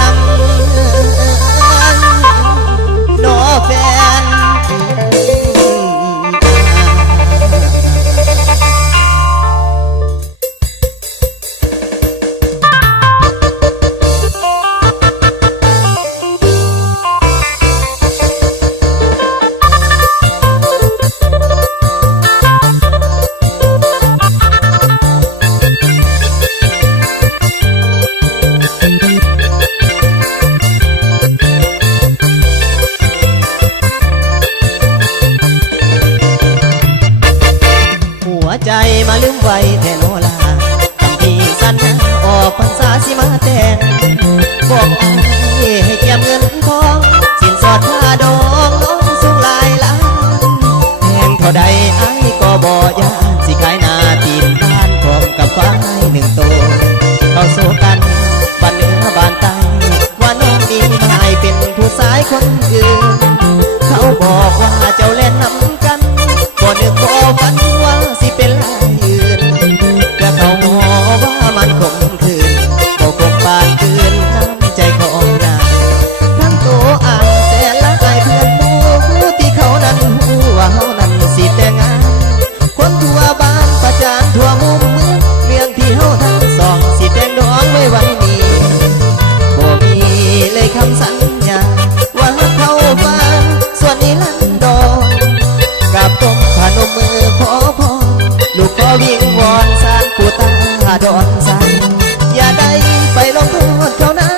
ตั้งนอแฟนใจมาลืมไว้แต่โนลาคำที่สัญญาออกพรรษาสิมาแต่งบอกอายให้เก็บเงินทองสินสอดค่าดองน้องสูงหลายล้านแพงเท่าใดอายก็บ่ยานสิขายหน้าตีนบ้านพร้อมกับควายหนึ่งตัวเข้าสู่กันบ้านเหนือบ้านใต้ว่าน้องมีหมายเป็นผู้ชายคนอื่นเขาบอกว่าเจ้าเล่นนำกันบ่นึกบ่ฝันว่าสิเป็นลายอื่นก็เขาหอว่ามันคงคืนบ่คงปานคืนน้ำใจของนางทั้งตัวอ่านแสนละอายเพื่อนหมู่ที่เขานั้นหูว่าเฮานั้นสิแต่งงานคนทั่วบ้านประจานทั่วมุมเมืองเรื่องที่เฮาทั้งสองสิแต่งดองไว้วันนี้บ่มีเลยคำสัญญาว่าเขาฟังส่วนนี้ลันดอนกับต้มพนมมือขอพรลูกขอวิ่งวอนสารปู่ตาดอนใสอย่าได้ไปลงโทษเขานะ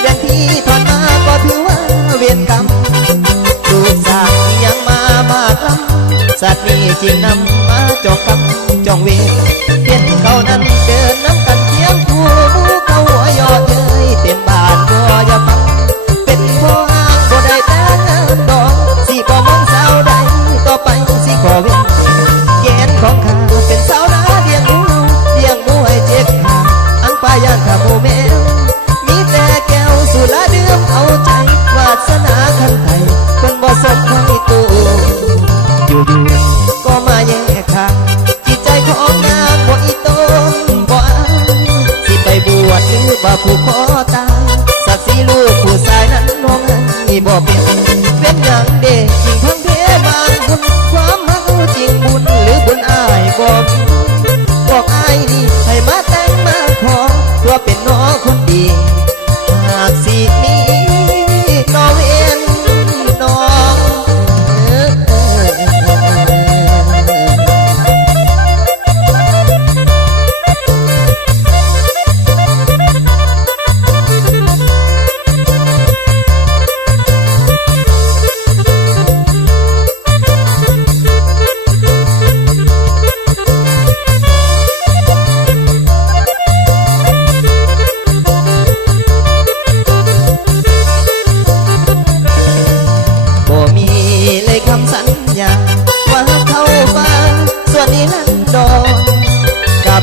เรื่องที่ผ่านมาก็ถือว่าเวียนกรรมลูกสาวยังมามากล้ำสัตว์นี้จริงนำมาจองกรรมจองเวรเห็นเขานั้นเดินน้ำกันเที่ยงคู่เขาหัวยอดเย้ยเต็มบ้านก็อย่าฟังเป็นพ่ออ้างบ่ได้แต่งดอกสิบ่มองสาวใดต่อไปสิขอเว้นแกนของข้าเป็นสาวนาเลี้ยงหมูให้เจ็บขาอังปายาข้าหมูแมวมีแต่แก้วสุราดื่มเอาใจวาสนาคันไทยคนบ่สมให้ตัวอยู่ก็มาแย่ทางจิตใจของนางบ่อีต้นบ่อายสิไปบวชหรือบ่ผูกคอตายสักสีลูกผู้ชายนั้นน้องให้บ่เป็นอย่างเด็กจริงทั้งเพบางบุญความหักจริงบุญหรือบุญอายบอกอายนี่ให้มาแต่งมาขอตัวเป็นน้องคนดีหากสิมีน้องเอ็นน้อง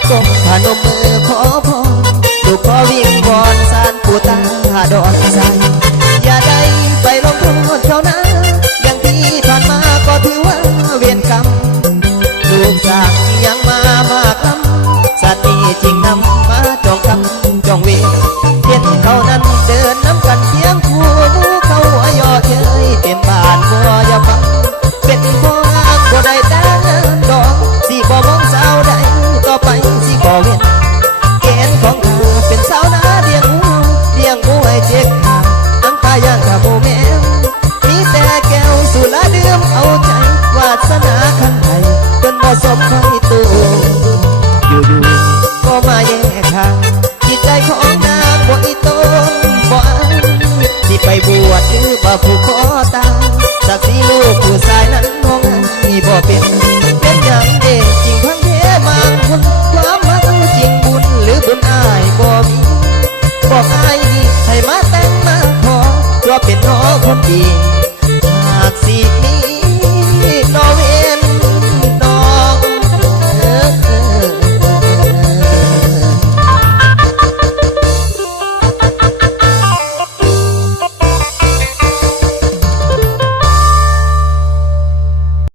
ก้มพนมมือขอพรลูกขอวิ่งวอนสารปู่ตาดอนใสอย่าได้ไปลงโทษเขานะอย่างที่ผ่านมาก็ถือว่าเวียนกรรมลูกจากยังมามากล้ำสัตว์นี้จริงนำมาจองกรรมจองเวรเห็นเขานั้นเดินน้ำกันเพียงคู่เขาหัวยอดเย้ยเต็มบ้านบ่อย่าฟังเป็นพ่ออ้างบ่ได้แต่ดอกสิบ่มองสาวใดต่อไปสิขอเว้นแกนของข้าเป็นสาวนาเลี้ยงหมูให้เจ็บขาอังตายางข้าโมแมวมีแต่แก้วสุราดื่มเอาใจวาสนาคันไทยจนบ่สมใครตัวอยู่ก็มาแย่ทางจิตใจของนางบ่อีต้นบ่อายสิไปบวชหรือบ่ผูกคอตายสักสีลูกผู้ชายนั้นน้องให้บ่เป็นอย่างเด็กจริงทั้งเทบางคนความหักจริงบุญหรือบุญอายบ่มีบอกอายนี่ให้มาแต่งมาขอตัวเป็นน้องคนดี